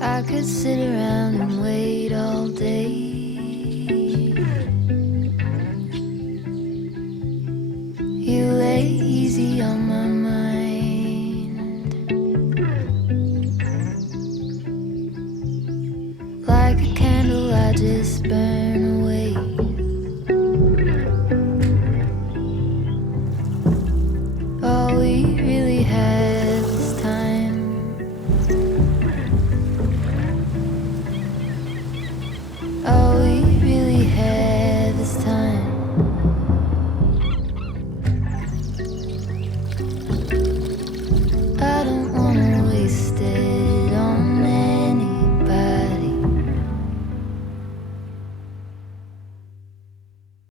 I could sit around and wait all day. You lay easy on my mind, like a candle I just burn